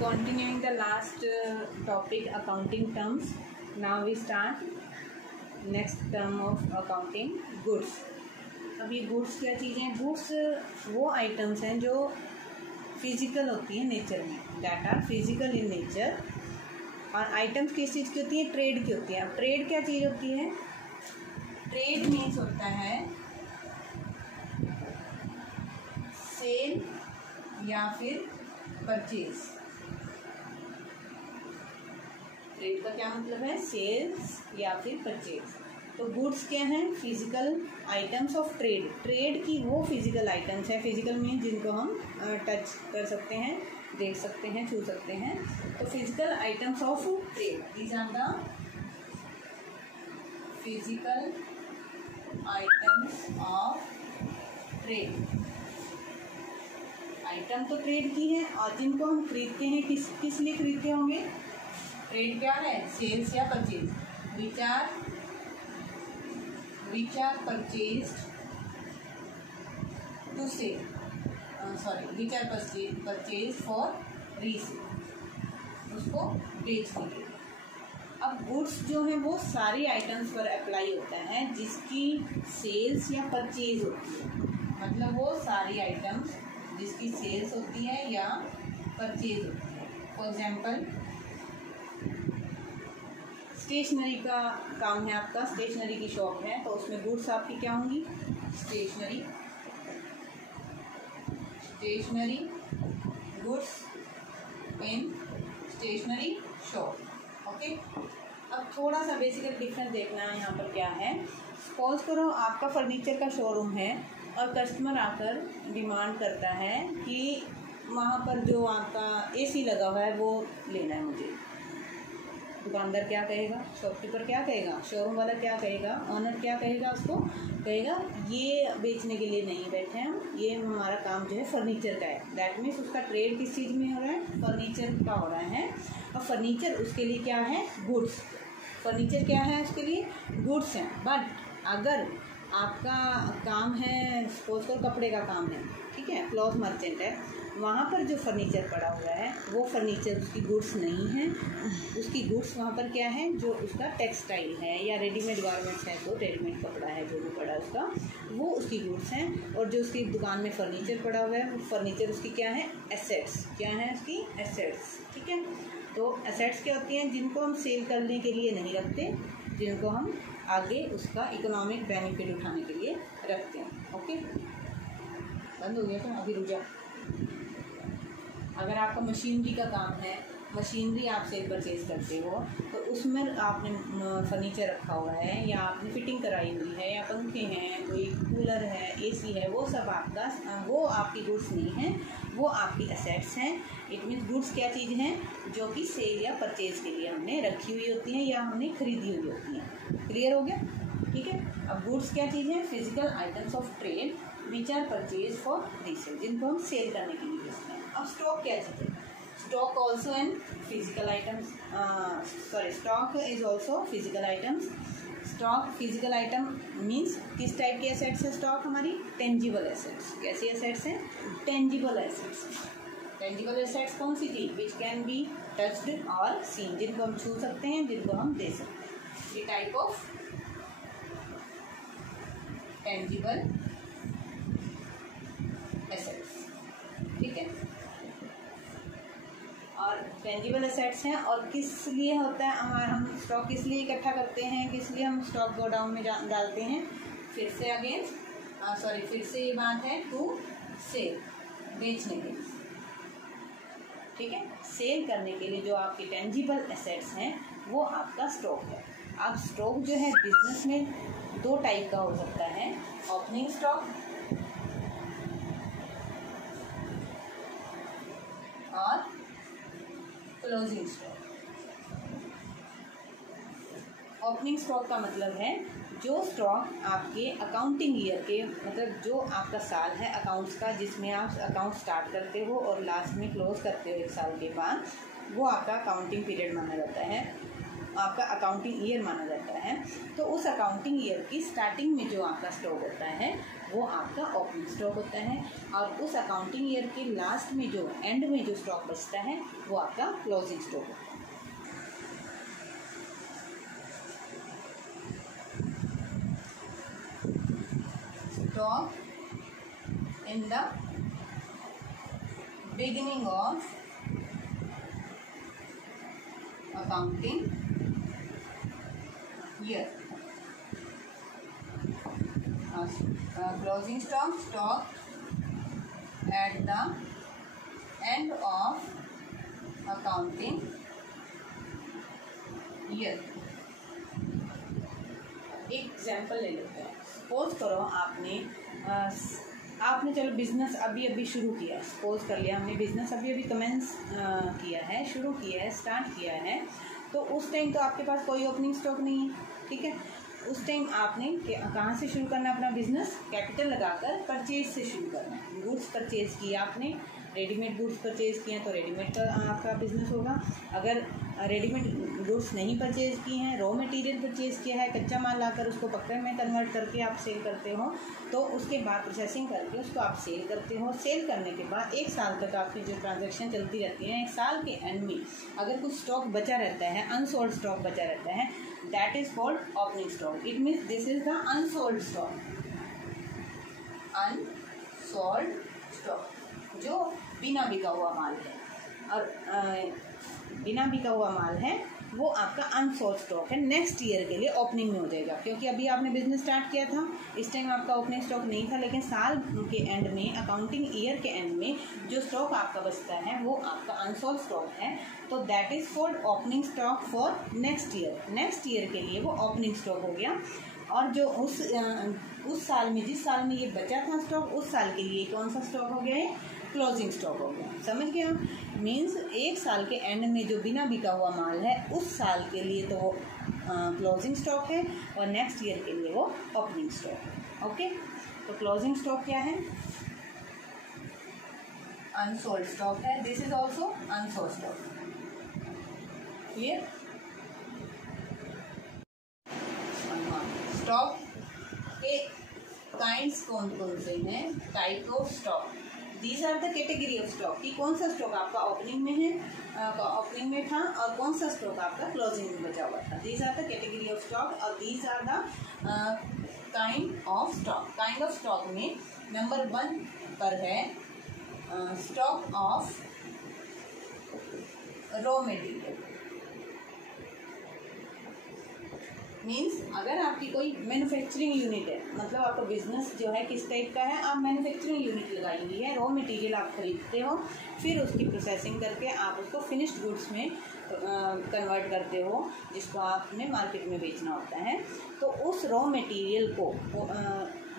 Continuing the last topic, accounting terms. Now we start next term of accounting, goods. अब ये goods क्या चीज़ें हैं? गुड्स वो आइटम्स हैं जो फिजिकल होती हैं नेचर में, that are physical in nature. और आइटम्स किस चीज़ की होती हैं? ट्रेड की होती है. अब ट्रेड क्या चीज़ होती है? ट्रेड मीन्स होता है सेल या फिर परचेज. ट्रेड का क्या मतलब है? सेल्स या फिर परचेज. तो गुड्स क्या हैं? Physical items of trade. Trade की वो फिजिकल आइटम्स हैं. फिजिकल मीन जिनको हम टच कर सकते हैं, देख सकते हैं, छू सकते हैं. तो physical items of trade, these are the physical items of trade. Item तो ट्रेड की है और जिनको हम खरीदते हैं किस लिए खरीदते होंगे? ट्रेड क्या है? सेल्स या purchase. which are purchased to sell, which are purchased for resale, उसको बेच के. अब गुड्स जो है वो सारी आइटम्स पर अप्लाई होता है जिसकी सेल्स या परचेज होती है. मतलब वो सारी आइटम्स जिसकी सेल्स होती है या परचेज होती है. फॉर एग्जाम्पल, स्टेशनरी का काम है आपका, स्टेशनरी की शॉप है, तो उसमें गुड्स आपकी क्या होंगी? Stationery goods in stationery shop. Okay. अब थोड़ा सा बेसिकल डिफरेंस देखना है यहाँ पर क्या है. सपोज करो आपका फर्नीचर का शोरूम है और कस्टमर आकर डिमांड करता है कि वहाँ पर जो आपका एसी लगा हुआ है वो लेना है मुझे. दुकानदार क्या कहेगा? शॉपकीपर क्या कहेगा? शोरूम वाला क्या कहेगा? ऑनर क्या कहेगा? उसको कहेगा ये बेचने के लिए नहीं बैठे हम, ये हमारा काम जो है फर्नीचर का है. दैट मीन्स उसका ट्रेड किस चीज़ में हो रहा है? फर्नीचर का हो रहा है. और फर्नीचर उसके लिए क्या है? गुड्स. फर्नीचर क्या है? उसके लिए गुड्स हैं. बट अगर आपका काम है, सपोज करो कपड़े का काम है, ठीक है, क्लॉथ मर्चेंट है, वहाँ पर जो फर्नीचर पड़ा हुआ है वो फर्नीचर उसकी गुड्स नहीं है. उसकी गुड्स वहाँ पर क्या है? जो उसका टेक्सटाइल है या रेडीमेड गारमेंट्स है, तो रेडीमेड कपड़ा है जो भी पड़ा उसका, वो उसकी गुड्स हैं. और जो उसकी दुकान में फर्नीचर पड़ा हुआ है वो फर्नीचर उसकी क्या है? एसेट्स. क्या है उसकी? एसेट्स. ठीक है. तो एसेट्स क्या होती हैं? जिनको हम सेल करने के लिए नहीं रखते, जिनको हम आगे उसका इकोनॉमिक बेनिफिट उठाने के लिए रखते हैं. ओके. बंद हो गया तो अभी रुक जाओ. अगर आपका मशीनरी का काम है, मशीनरी आप सेल परचेज करते हो, तो उसमें आपने फर्नीचर रखा हुआ है या आपने फिटिंग कराई हुई है या पंखे हैं, कोई कूलर है, एसी है, वो सब आपका, वो आपकी गुड्स नहीं है, वो आपकी एसेट्स हैं. इट मीन्स गुड्स क्या चीज़ हैं? जो कि सेल या परचेज के लिए हमने रखी हुई होती हैं या हमने खरीदी हुई होती हैं. क्लियर हो गया? ठीक है. अब गुड्स क्या चीज़ है? Physical items of trade which are purchase for resale, जिनको हम सेल करने के लिए बेचते हैं. अब स्टॉक क्या चीज़ है? Stock also an physical items. Stock is also physical items. Stock physical item means किस टाइप के एसेट्स है? स्टॉक हमारी टेंजिबल एसेट्स. कैसी एसेट्स हैं? Tangible assets. टेंजिबल एसेट्स कौन सी थी? विच कैन बी टच्ड और सीन, जिनको हम छू सकते हैं, जिनको हम दे सकते हैं. ये टाइप ऑफ टेंजिबल एसेट्स. ठीक है. और टेंजिबल एसेट्स हैं. और किस लिए होता है हमारा? हम स्टॉक किस लिए इकट्ठा करते हैं? किस लिए हम स्टॉक गोडाउन में डालते हैं? फिर से अगेन फिर से ये बात है टू सेल, बेचने के लिए. ठीक है. सेल करने के लिए जो आपके टेंजिबल एसेट्स हैं वो आपका स्टॉक है. अब स्टॉक जो है बिजनेस में दो टाइप का हो सकता है. ओपनिंग स्टॉक और क्लोजिंग स्टॉक. ओपनिंग स्टॉक का मतलब है जो स्टॉक आपके अकाउंटिंग ईयर के, मतलब जो आपका साल है अकाउंट्स का, जिसमें आप अकाउंट स्टार्ट करते हो और लास्ट में क्लोज करते हो एक साल के बाद, वो आपका अकाउंटिंग पीरियड माना जाता है, आपका अकाउंटिंग ईयर माना जाता है. तो उस अकाउंटिंग ईयर की स्टार्टिंग में जो आपका स्टॉक होता है वो आपका ओपनिंग स्टॉक होता है। और उस अकाउंटिंग ईयर के लास्ट में जो एंड में जो स्टॉक बचता है वो आपका क्लोजिंग स्टॉक होता है। Stock in the beginning of accounting year. Closing stock at the end of accounting year. एक एग्जाम्पल ले लेते हैं। सपोज करो आपने चलो बिज़नेस अभी शुरू किया है। सपोज कर लिया हमने बिज़नेस अभी कमेंस किया है, शुरू किया है, स्टार्ट किया है। तो उस टाइम तो आपके पास कोई ओपनिंग स्टॉक नहीं है, ठीक है। उस टाइम आपने कहाँ से शुरू करना है अपना बिज़नेस? कैपिटल लगाकर परचेज से शुरू करना है। गुड्स परचेज किया आपने, रेडीमेड गुड्स परचेज किए हैं तो रेडीमेड का आपका बिज़नेस होगा। अगर रेडीमेड गुड्स नहीं परचेज किए हैं, रॉ मटेरियल परचेज किया है, कच्चा माल लाकर उसको पक्के में कन्वर्ट करके आप सेल करते हो, तो उसके बाद प्रोसेसिंग करके उसको आप सेल करते हो। सेल करने के बाद 1 साल तक आपकी जो ट्रांजैक्शन चलती रहती है। 1 साल के एंड में अगर कुछ स्टॉक बचा रहता है, अनसोल्ड स्टॉक बचा रहता है, that is called opening stock. It means this is the unsold stock. Unsold stock जो बिना बिका हुआ माल है, और बिना बिका हुआ माल है वो आपका अनसोल्ड स्टॉक है। नेक्स्ट ईयर के लिए ओपनिंग में हो जाएगा, क्योंकि अभी आपने बिजनेस स्टार्ट किया था, इस टाइम आपका ओपनिंग स्टॉक नहीं था, लेकिन साल के एंड में, अकाउंटिंग ईयर के एंड में जो स्टॉक आपका बचता है वो आपका अनसोल्ड स्टॉक है। तो that is called opening stock for next year. Next year के लिए वो ओपनिंग स्टॉक हो गया। और जो उस साल में, जिस साल में ये बचा था स्टॉक, उस साल के लिए कौन सा स्टॉक हो गया है? क्लोजिंग स्टॉक हो गया। समझ गया? मीन्स 1 साल के एंड में जो बिना बिका हुआ माल है उस साल के लिए तो वो क्लोजिंग स्टॉक है, और नेक्स्ट ईयर के लिए वो ओपनिंग स्टॉक है। ओके, तो क्लोजिंग स्टॉक क्या है? अनसोल्ड स्टॉक है। This is also unsold stock. Clear? Stock के काइंड्स कौन कौन से हैं? Type of stock. These are the category of stock कि कौन सा स्टॉक आपका ओपनिंग में है, ओपनिंग में था, और कौन सा स्टॉक आपका क्लोजिंग में बचा हुआ था। These are the category of stock, और these are the kind of stock. Kind of stock में नंबर 1 पर है stock of raw material. Means अगर आपकी कोई मैन्युफैक्चरिंग यूनिट है, मतलब आपका बिजनेस जो है किस टाइप का है, आप मैन्युफैक्चरिंग यूनिट लगाई हुई है, रॉ मटेरियल आप खरीदते हो, फिर उसकी प्रोसेसिंग करके आप उसको फिनिश्ड गुड्स में कन्वर्ट करते हो, जिसको आपने मार्केट में बेचना होता है। तो उस रॉ मटेरियल को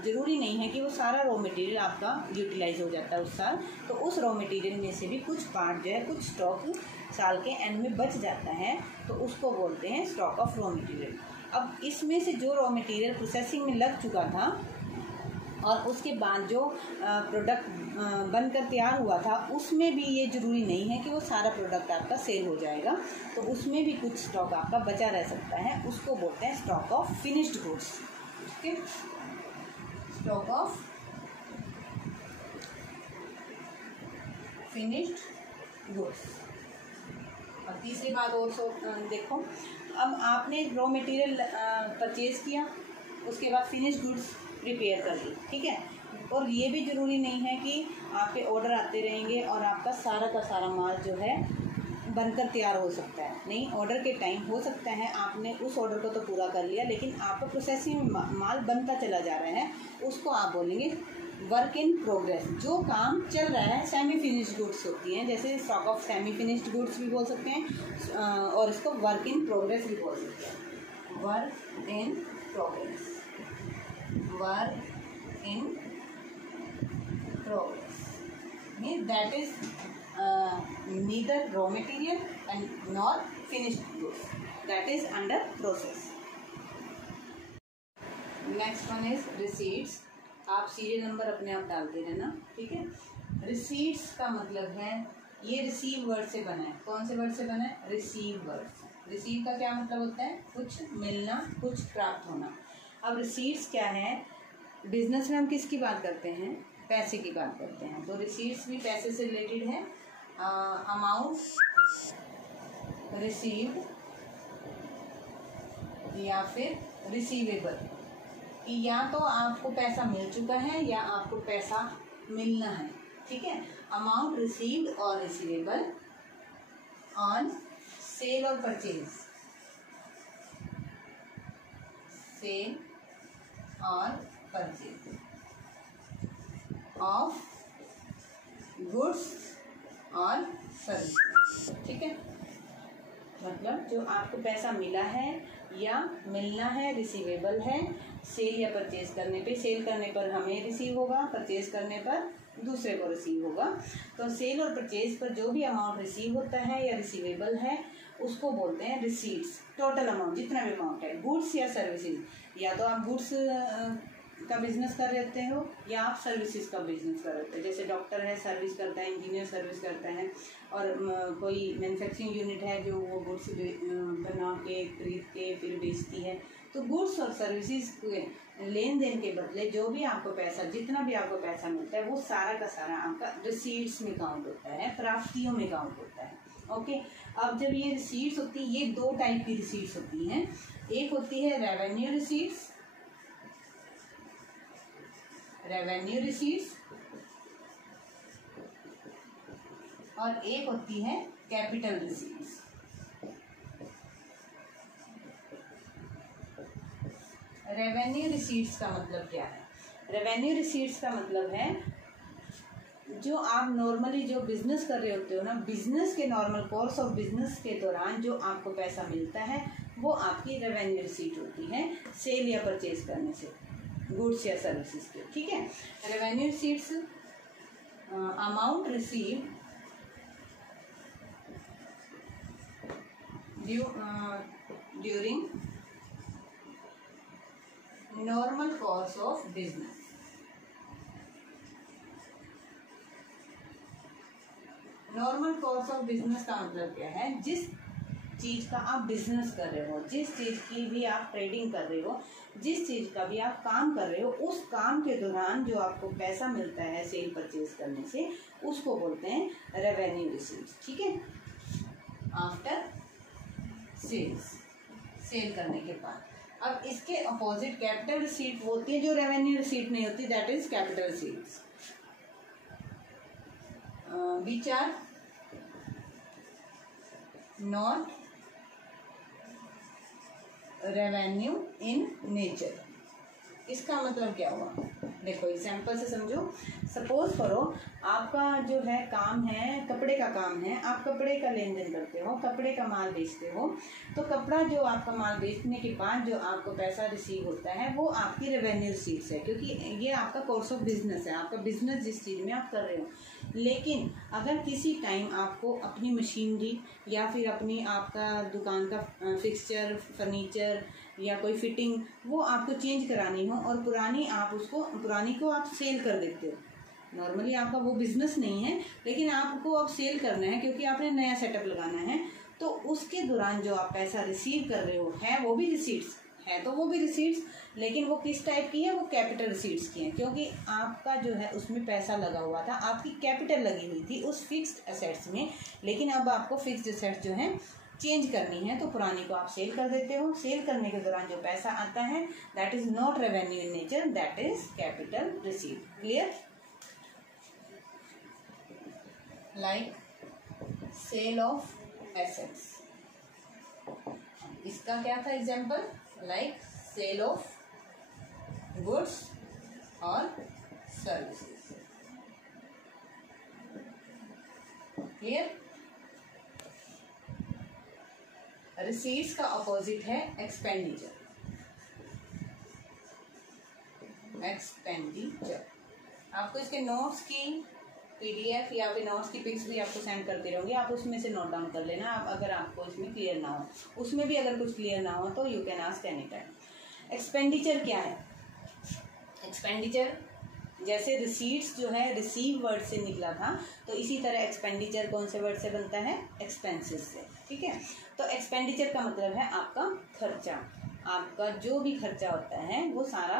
ज़रूरी नहीं है कि वो सारा रॉ मटेरियल आपका यूटिलाइज हो जाता है उस साल। तो उस रॉ मटेरियल में से भी कुछ पार्ट जो है, कुछ स्टॉक साल के एंड में बच जाता है, तो उसको बोलते हैं स्टॉक ऑफ रॉ मटेरियल। अब इसमें से जो रॉ मटेरियल प्रोसेसिंग में लग चुका था और उसके बाद जो प्रोडक्ट बनकर तैयार हुआ था, उसमें भी ये ज़रूरी नहीं है कि वो सारा प्रोडक्ट आपका सेल हो जाएगा, तो उसमें भी कुछ स्टॉक आपका बचा रह सकता है, उसको बोलते हैं स्टॉक ऑफ फिनिश्ड गुड्स। ठीक है, स्टॉक ऑफ फिनिश्ड गुड्स। और तीसरी बात और देखो, अब आपने रॉ मटेरियल परचेज किया, उसके बाद फिनिश्ड गुड्स प्रिपेयर कर ली, ठीक है। और ये भी ज़रूरी नहीं है कि आपके ऑर्डर आते रहेंगे और आपका सारा का सारा माल जो है बनकर तैयार हो सकता है। नहीं, ऑर्डर के टाइम हो सकता है आपने उस ऑर्डर को तो पूरा कर लिया, लेकिन आपका प्रोसेसिंग में माल बनता चला जा रहा है, उसको आप बोलेंगे वर्क इन प्रोग्रेस। जो काम चल रहा है, सेमी फिनिश्ड गुड्स होती हैं, जैसे stock of semi finished goods भी बोल सकते हैं, और इसको वर्क इन प्रोग्रेस भी बोल सकते हैं। Work in progress, work in progress means that is neither raw material and nor finished goods, that is under process. Next one is receipts. आप सीरियल नंबर अपने आप डालते रहना, ठीक है। रिसीट्स का मतलब है, ये रिसीव वर्ड से बना है। कौन से वर्ड से बना है? Receive word. रिसीव का क्या मतलब होता है? कुछ मिलना, कुछ प्राप्त होना। अब रिसीट्स क्या है? बिजनेस में हम किसकी बात करते हैं? पैसे की बात करते हैं। तो रिसीट्स भी पैसे से रिलेटेड है। अमाउंट रिसीव्ड या फिर रिसीवेबल, कि या तो आपको पैसा मिल चुका है या आपको पैसा मिलना है। ठीक है, अमाउंट रिसीव्ड और रिसीवेबल ऑन सेल और परचेज, सेल और परचेज ऑफ गुड्स और सर्विस। ठीक है, मतलब जो आपको पैसा मिला है या मिलना है, रिसीवेबल है। सेल या परचेज करने पे, सेल करने पर हमें रिसीव होगा, परचेज करने पर दूसरे को रिसीव होगा। तो सेल और परचेज पर जो भी अमाउंट रिसीव होता है या रिसीवेबल है उसको बोलते हैं रिसीट्स। टोटल अमाउंट जितना भी अमाउंट है, गुड्स या सर्विसेज, या तो आप गुड्स का बिजनेस कर रहे हो या आप सर्विसेज का बिजनेस कर रहे हो। जैसे डॉक्टर है सर्विस करता है, इंजीनियर सर्विस करता है, और कोई मैन्युफैक्चरिंग यूनिट है जो वो गुड्स बना के खरीद के फिर बेचती है। तो गुड्स और सर्विसेज के लेन देन के बदले जो भी आपको पैसा, जितना भी आपको पैसा मिलता है, वो सारा का सारा आपका रिसीट्स में काउंट होता है, प्राप्तियों में काउंट होता है। ओके, अब जब ये रिसीट्स होती है, ये दो टाइप की रिसीट्स होती हैं। एक होती है रेवेन्यू रिसीट्स, रेवेन्यू रिसीट्स, और एक होती है कैपिटल रिसीट्स। रेवेन्यू रिसीट्स का मतलब क्या है? रेवेन्यू रिसीट्स का मतलब है जो आप नॉर्मली जो बिजनेस कर रहे होते हो ना, बिजनेस के नॉर्मल कोर्स ऑफ बिजनेस के दौरान जो आपको पैसा मिलता है वो आपकी रेवेन्यू रिसीट होती है, सेल या परचेज करने से, गुड्स या सर्विसेज के। ठीक है, revenue receipts amount receive during normal course of business. Normal course of business का मतलब क्या है? जिस चीज का आप बिजनेस कर रहे हो, जिस चीज की भी आप ट्रेडिंग कर रहे हो, जिस चीज का भी आप काम कर रहे हो, उस काम के दौरान जो आपको पैसा मिलता है सेल परचेज करने से, उसको बोलते हैं रेवेन्यू रिसीट्स। ठीक है, आफ्टर सेल्स, सेल करने के बाद। अब इसके अपोजिट कैपिटल रिसीट होती है जो रेवेन्यू रिसीट नहीं होती, that is capital receipts which are not revenue in nature। इसका मतलब क्या हुआ? देखो एग्जाम्पल से समझो। सपोज करो आपका जो है काम है, कपड़े का काम है, आप कपड़े का लेन देन करते हो, कपड़े का माल बेचते हो। तो कपड़ा जो आपका माल बेचने के बाद जो आपको पैसा रिसीव होता है वो आपकी रेवेन्यू रिसीट्स है, क्योंकि ये आपका कोर्स ऑफ बिजनेस है, आपका बिजनेस जिस चीज़ में आप कर रहे हो। लेकिन अगर किसी टाइम आपको अपनी मशीनरी या फिर अपनी आपका दुकान का फिक्सचर, फर्नीचर या कोई फिटिंग वो आपको चेंज करानी हो और पुरानी को आप सेल कर देते हो, नॉर्मली आपका वो बिजनेस नहीं है लेकिन आपको अब सेल करना है क्योंकि आपने नया सेटअप लगाना है, तो उसके दौरान जो आप पैसा रिसीव कर रहे हो है वो भी रिसीट्स है। तो वो भी रिसीट्स, लेकिन वो किस टाइप की है? वो कैपिटल रिसीट्स की है, क्योंकि आपका जो है उसमें पैसा लगा हुआ था, आपकी कैपिटल लगी हुई थी उस फिक्स्ड एसेट्स में। लेकिन अब आपको फिक्स्ड एसेट्स जो है चेंज करनी है तो पुरानी को आप सेल कर देते हो। सेल करने के दौरान जो पैसा आता है that is not revenue in nature, that is capital receipt. Clear? Like sale of assets, इसका क्या था example? Like sale of goods और सर्विसेज। क्लियर? रिसीट्स का अपोजिट है एक्सपेंडिचर। एक्सपेंडिचर आपको इसके नोट्स की पीडीएफ या फिर नोट्स की पिक्स भी आपको सेंड करते रहूँगी, आप उसमें से नोट डाउन कर लेना। आप अगर आपको इसमें क्लियर ना हो, उसमें भी अगर कुछ क्लियर ना हो तो you can ask any time. Expenditure क्या है? एक्सपेंडिचर जैसे रिसीट्स जो है रिसीव वर्ड से निकला था, तो इसी तरह एक्सपेंडिचर कौन से वर्ड से बनता है? एक्सपेंसेस से। ठीक है, तो एक्सपेंडिचर का मतलब है आपका खर्चा। आपका जो भी खर्चा होता है वो सारा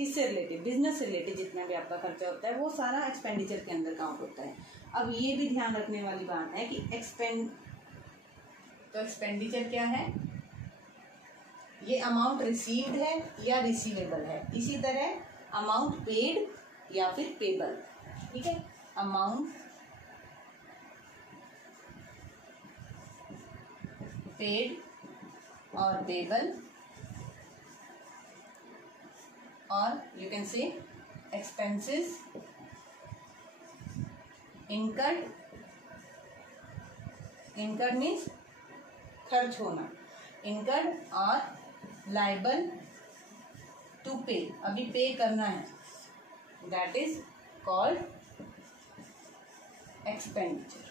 किससे रिलेटेड, बिजनेस से रिलेटेड जितना भी आपका खर्चा होता है वो सारा एक्सपेंडिचर के अंदर काउंट होता है। अब ये भी ध्यान रखने वाली बात है कि एक्सपेंडिचर क्या है, ये अमाउंट रिसीव्ड है या रिसीवेबल है। इसी तरह अमाउंट पेड या फिर पेबल, ठीक है। अमाउंट पेड और पेबल, और you can say expenses incurred, incurred means खर्च होना, इनकर्ड और लाइबल टू पे, अभी पे करना है, दैट इज कॉल्ड एक्सपेंडिचर।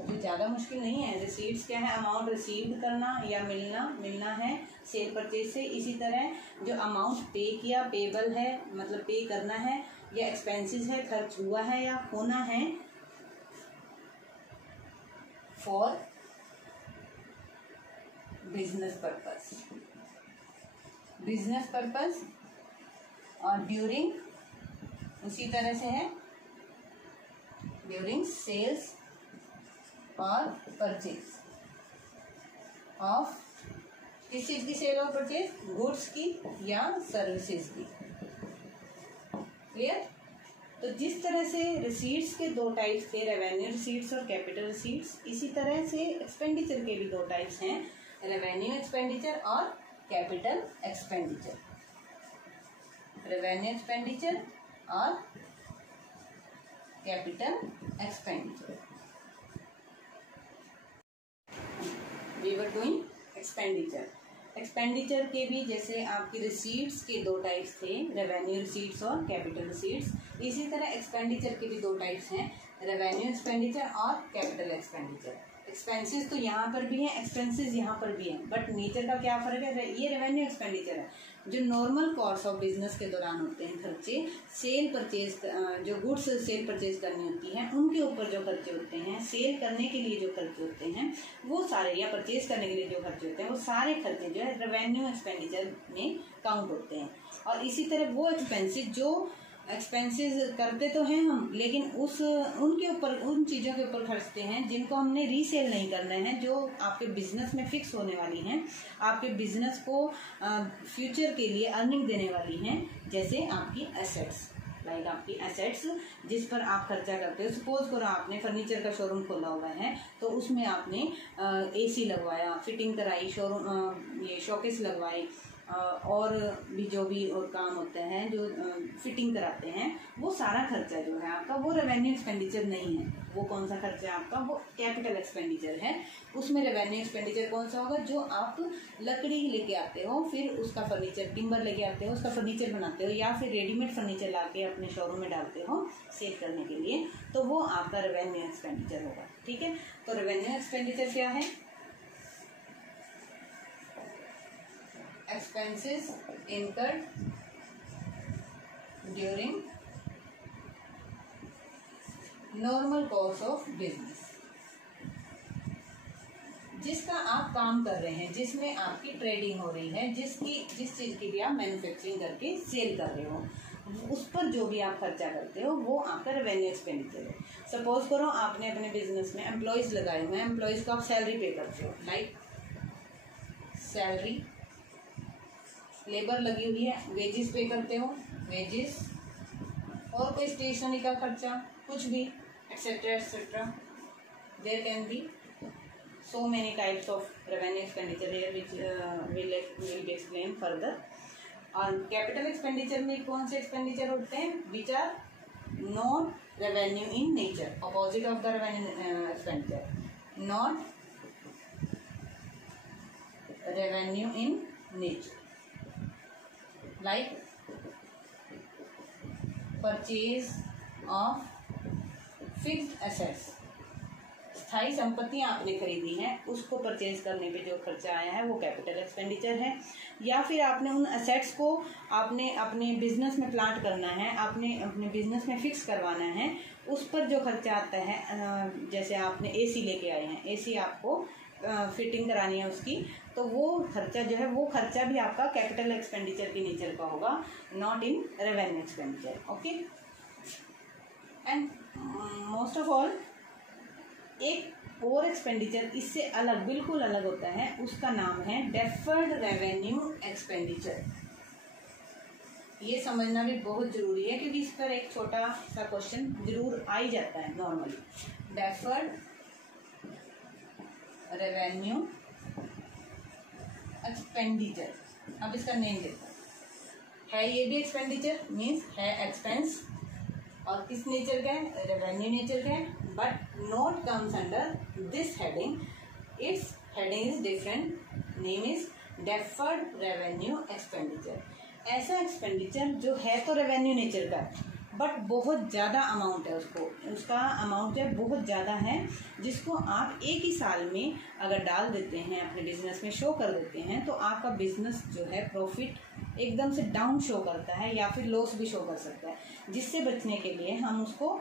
जो ज़्यादा मुश्किल नहीं है। रिसीट्स क्या है, अमाउंट रिसीव्ड करना या मिलना है सेल परचेज से। इसी तरह जो अमाउंट पे किया, पेबल है मतलब पे करना है, या एक्सपेंसेस है खर्च हुआ है या होना है for business purpose, business purpose, और ड्यूरिंग, उसी तरह से है ड्यूरिंग सेल्स और परचेज ऑफ, किस चीज की सेल और परचेज, गुड्स की या सर्विसेज की। क्लियर। तो जिस तरह से रिसीट्स के दो टाइप्स थे, रेवेन्यू रिसीट्स और कैपिटल रिसीट्स, इसी तरह से एक्सपेंडिचर के भी दो टाइप्स हैं, रेवेन्यू एक्सपेंडिचर और कैपिटल एक्सपेंडिचर। रेवेन्यू एक्सपेंडिचर और capital expenditure. We were doing expenditure. Expenditure के भी जैसे आपकी रिसीट्स के दो टाइप्स थे, रेवेन्यू रिसीट्स और कैपिटल रिसीट्स, इसी तरह एक्सपेंडिचर के भी दो टाइप्स हैं, रेवेन्यू एक्सपेंडिचर और कैपिटल एक्सपेंडिचर। एक्सपेंसेस तो यहाँ पर भी हैं, एक्सपेंसेस यहाँ पर भी हैं, बट नेचर का क्या फर्क है। ये रेवेन्यू एक्सपेंडिचर है जो नॉर्मल कोर्स ऑफ बिजनेस के दौरान होते हैं खर्चे, सेल परचेज, जो गुड्स सेल परचेज करनी होती है उनके ऊपर जो खर्चे होते हैं, सेल करने के लिए जो खर्चे होते हैं वो सारे, या परचेज करने के लिए जो खर्चे होते हैं वो सारे खर्चे जो है रेवेन्यू एक्सपेंडिचर में काउंट होते हैं। और इसी तरह वो एक्सपेंसेस जो एक्सपेंसेस करते तो हैं हम, लेकिन उनके ऊपर, उन चीज़ों के ऊपर खर्चते हैं जिनको हमने रीसेल नहीं करना है, जो आपके बिजनेस में फिक्स होने वाली हैं, आपके बिजनेस को फ्यूचर के लिए अर्निंग देने वाली हैं, जैसे आपकी एसेट्स, लाइक आपकी एसेट्स जिस पर आप खर्चा करते हो। सपोज करो आपने फर्नीचर का शोरूम खोला हुआ है, तो उसमें आपने AC लगवाया, फिटिंग कराई, शोरूम ये शोकेस लगवाए, और भी जो भी और काम होते हैं जो फिटिंग कराते हैं, वो सारा खर्चा जो है आपका वो रेवेन्यू एक्सपेंडिचर नहीं है। वो कौन सा खर्चा है आपका, वो कैपिटल एक्सपेंडिचर है। उसमें रेवेन्यू एक्सपेंडिचर कौन सा होगा, जो आप लकड़ी लेके आते हो, फिर उसका फर्नीचर, टिम्बर लेके आते हो, उसका फर्नीचर बनाते हो, या फिर रेडीमेड फर्नीचर ला के अपने शोरूम में डालते हो सेल करने के लिए, तो वो आपका रेवेन्यू एक्सपेंडिचर होगा। ठीक है, तो रेवेन्यू एक्सपेंडिचर क्या है, expenses incurred during normal course of business, जिसका आप काम कर रहे हैं, जिसमें आपकी ट्रेडिंग हो रही है, जिस चीज की भी आप मैन्युफैक्चरिंग करके सेल कर रहे हो, उस पर जो भी आप खर्चा करते हो वो आपका रेवेन्यू एक्सपेंडिचर है। सपोज करो आपने अपने बिजनेस में एम्प्लॉयज लगाए हुए हैं, एम्प्लॉयज को आप सैलरी पे करते हो, लाइक सैलरी, लेबर लगी हुई है, वेजेस पे करते हो, वेजेस, और कोई स्टेशनरी का खर्चा, कुछ भी, etcetera etcetera. There can be so many types of revenue expenditure here which will be explain further. और कैपिटल एक्सपेंडिचर में कौन से एक्सपेंडिचर होते हैं, which are not revenue in nature, opposite of the revenue expenditure, not revenue in nature, like purchase of fixed assets, स्थायी संपत्तियां आपने खरीदी हैं, उसको परचेज करने पे जो खर्चा आया है वो कैपिटल एक्सपेंडिचर है। या फिर आपने उन एसेट्स को आपने अपने बिजनेस में प्लांट करना है, आपने अपने बिजनेस में फिक्स करवाना है, उस पर जो खर्चा आता है, जैसे आपने AC लेके आए हैं, AC आपको फिटिंग करानी है उसकी, तो वो खर्चा जो है वो खर्चा भी आपका कैपिटल एक्सपेंडिचर के नेचर का होगा, not in revenue expenditure. Okay, and most of all एक और एक्सपेंडिचर इससे अलग, बिल्कुल अलग होता है, उसका नाम है डेफर्ड रेवेन्यू एक्सपेंडिचर। ये समझना भी बहुत जरूरी है क्योंकि इस पर एक छोटा सा क्वेश्चन जरूर आ ही जाता है नॉर्मली। डेफर्ड रेवेन्यू एक्सपेंडिचर, अब इसका नेम देखो, है ये भी एक्सपेंडिचर मीन्स है एक्सपेंस, और किस नेचर का है, रेवेन्यू नेचर का है, but not comes under this heading, it's heading is different, name is deferred revenue expenditure. ऐसा एक्सपेंडिचर जो है तो रेवेन्यू नेचर का, बट बहुत ज़्यादा अमाउंट है, उसका अमाउंट जो है बहुत ज़्यादा है, जिसको आप एक ही साल में अगर डाल देते हैं अपने बिजनेस में, शो कर देते हैं, तो आपका बिजनेस जो है प्रॉफिट एकदम से डाउन शो करता है या फिर लॉस भी शो कर सकता है, जिससे बचने के लिए हम उसको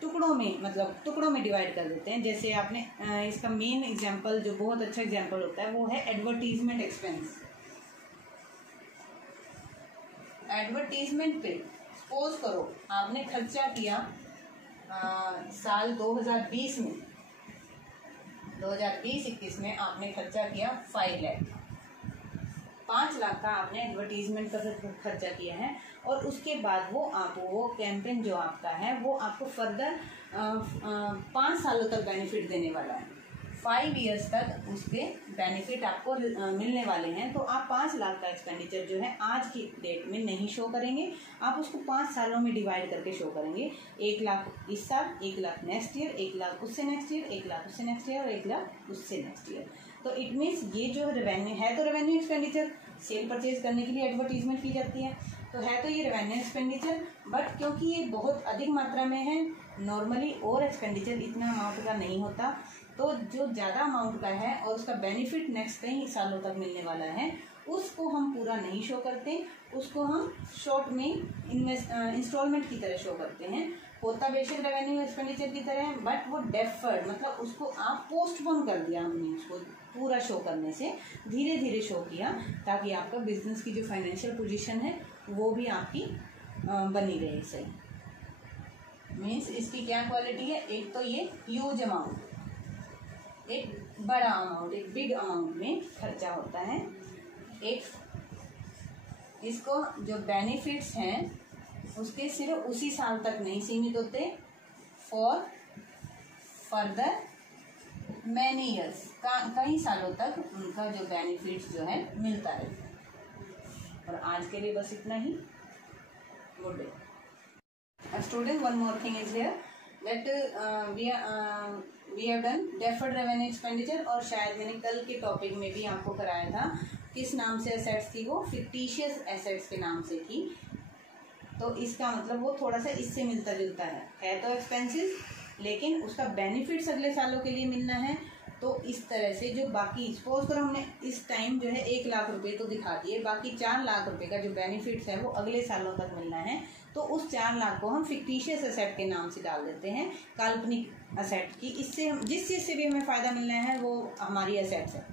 टुकड़ों में, मतलब टुकड़ों में डिवाइड कर देते हैं। जैसे आपने इसका मेन एग्जांपल जो बहुत अच्छा एग्जांपल होता है वो है एडवर्टीजमेंट एक्सपेंस। एडवर्टीजमेंट पे सपोज करो आपने खर्चा किया साल 2020 में, 2020-21 में आपने खर्चा किया 5 लाख, 5 लाख का आपने एडवर्टीजमेंट का खर्चा किया है, और उसके बाद वो कैंपेन जो आपका है वो आपको फर्दर 5 सालों तक बेनिफिट देने वाला है, 5 ईयर्स तक उसके बेनिफिट आपको मिलने वाले हैं। तो आप 5 लाख का एक्सपेंडिचर जो है आज की डेट में नहीं शो करेंगे, आप उसको 5 सालों में डिवाइड करके शो करेंगे। 1 लाख इस साल, 1 लाख नेक्स्ट ईयर, 1 लाख उससे नेक्स्ट ईयर, 1 लाख उससे नेक्स्ट ईयर और 1 लाख उससे नेक्स्ट ईयर। तो इट मीन्स ये जो रेवेन्यू है तो रेवेन्यू एक्सपेंडिचर, सेल परचेज करने के लिए एडवर्टीजमेंट की जाती है, तो है तो ये रेवेन्यू एक्सपेंडिचर, बट क्योंकि ये बहुत अधिक मात्रा में है, नॉर्मली और एक्सपेंडिचर इतना अमाउंट का नहीं होता, तो जो ज़्यादा अमाउंट का है और उसका बेनिफिट नेक्स्ट कई सालों तक मिलने वाला है, उसको हम पूरा नहीं शो करते, उसको हम शॉर्ट में इंस्टॉलमेंट की तरह शो करते हैं। होता बेशक रेवेन्यू एक्सपेंडिचर की तरह है, बट वो डेफर्ड, मतलब उसको आप पोस्टपोन कर दिया, हमने उसको पूरा शो करने से धीरे धीरे शो किया, ताकि आपका बिजनेस की जो फाइनेंशियल पोजीशन है वो भी आपकी बनी रहे सही। मीन्स इसकी क्या क्वालिटी है, एक तो ये ह्यूज अमाउंट, एक बड़ा अमाउंट, एक बिग अमाउंट में खर्चा होता है, एक इसको जो बेनिफिट्स हैं उसके सिर्फ उसी साल तक नहीं सीमित होते, फॉर फर्दर मैनी ईयर्स, कई सालों तक उनका जो बेनिफिट्स जो है मिलता है। और आज के लिए बस इतना ही। Good day student, one more thing is here that we have done deferred revenue expenditure, और शायद मैंने कल के टॉपिक में भी आपको कराया था, किस नाम से एसेट्स थी वो, फिक्टिशियस एसेट्स के नाम से थी। तो इसका मतलब वो थोड़ा सा इससे मिलता जुलता है तो एक्सपेंसेस, लेकिन उसका बेनिफिट्स अगले सालों के लिए मिलना है। तो इस तरह से जो बाकी, सपोज करो हमने इस टाइम जो है 1 लाख रुपए तो दिखा दिए, बाकी 4 लाख रुपए का जो बेनिफिट्स है वो अगले सालों तक मिलना है, तो उस 4 लाख को हम फिक्टिशियस एसेट के नाम से डाल देते हैं, काल्पनिक एसेट की। इससे जिस चीज़ से भी हमें फ़ायदा मिलना है वो हमारी एसेट्स है,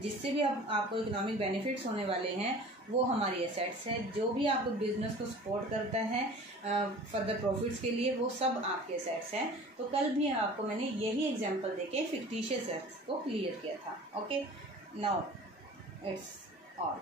जिससे भी आपको इकोनॉमिक बेनिफिट्स होने वाले हैं वो हमारी एसेट्स है। जो भी आपको बिजनेस को सपोर्ट करता है फर्दर प्रॉफिट्स के लिए, वो सब आपके एसेट्स हैं। तो कल भी आपको मैंने यही एग्जांपल देके फिक्टिशियस एसेट्स को क्लियर किया था। Okay, now it's all.